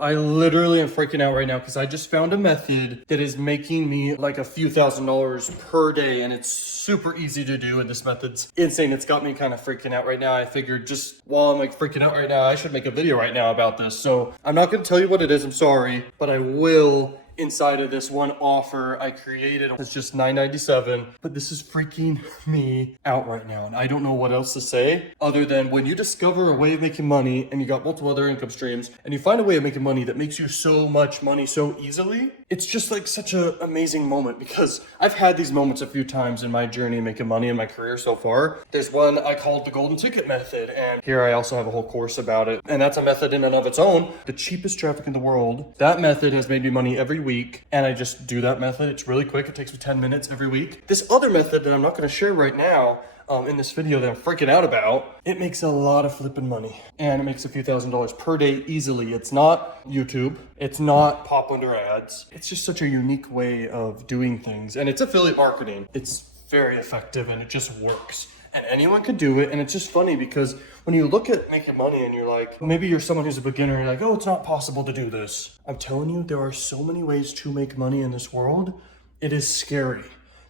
I literally am freaking out right now because I just found a method that is making me like a few $1,000s per day, and it's super easy to do, and this method's insane. It's got me kind of freaking out right now. I figured just while I'm like freaking out right now, I should make a video right now about this. So I'm not going to tell you what it is, I'm sorry, but I will inside of this one offer I created. It's just $9.97, but this is freaking me out right now. And I don't know what else to say other than when you discover a way of making money and you got multiple other income streams and you find a way of making money that makes you so much money so easily, it's just like such an amazing moment, because I've had these moments a few times in my journey making money in my career so far. There's one I called the golden ticket method, and here I also have a whole course about it. And that's a method in and of its own, the cheapest traffic in the world. That method has made me money every week, and I just do that method. It's really quick. It takes me 10 minutes every week. This other method that I'm not going to share right now in this video that I'm freaking out about, it makes a lot of flipping money, and it makes a few $1,000s per day easily. It's not YouTube. It's not pop under ads. It's just such a unique way of doing things, and it's affiliate marketing. It's very effective, and it just works. And anyone could do it. And it's just funny because when you look at making money and you're like, maybe you're someone who's a beginner and you're like, oh, it's not possible to do this. I'm telling you, there are so many ways to make money in this world. It is scary.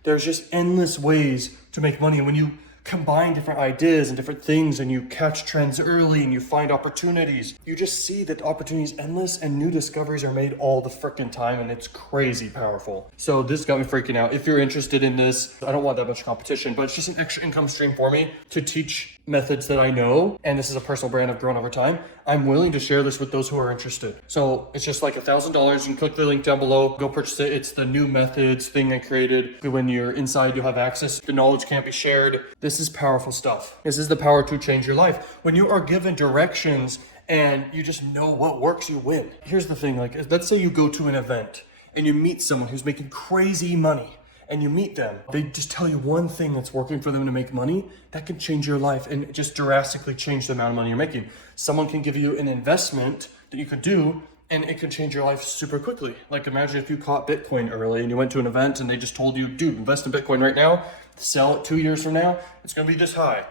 There's just endless ways to make money. And when you combine different ideas and different things and you catch trends early and you find opportunities, you just see that opportunity is endless and new discoveries are made all the freaking time, and it's crazy powerful. So this got me freaking out. If you're interested in this, I don't want that much competition, but it's just an extra income stream for me to teach methods that I know, and this is a personal brand I've grown over time. I'm willing to share this with those who are interested. So it's just like $1,000. You can click the link down below, go purchase it. It's the new methods thing I created. When you're inside, you'll have access. The knowledge can't be shared. This is powerful stuff. This is the power to change your life. When you are given directions and you just know what works, you win. Here's the thing, like, let's say you go to an event and you meet someone who's making crazy money, and you meet them, they just tell you one thing that's working for them to make money, that can change your life and just drastically change the amount of money you're making. Someone can give you an investment that you could do, and it can change your life super quickly. Like, imagine if you caught Bitcoin early and you went to an event and they just told you, dude, invest in Bitcoin right now, sell it 2 years from now, it's gonna be this high.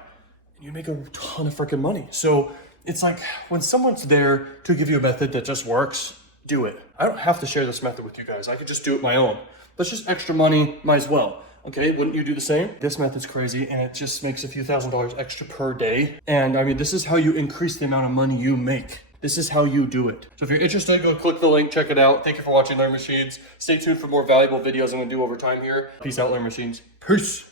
And you make a ton of freaking money. So it's like, when someone's there to give you a method that just works, do it. I don't have to share this method with you guys. I could just do it my own. But it's just extra money, might as well. Okay, wouldn't you do the same? This method's crazy, and it just makes a few $1,000s extra per day. And I mean, this is how you increase the amount of money you make. This is how you do it. So if you're interested, go click the link, check it out. Thank you for watching Learn Machines. Stay tuned for more valuable videos I'm gonna do over time here. Peace out, Learn Machines. Peace.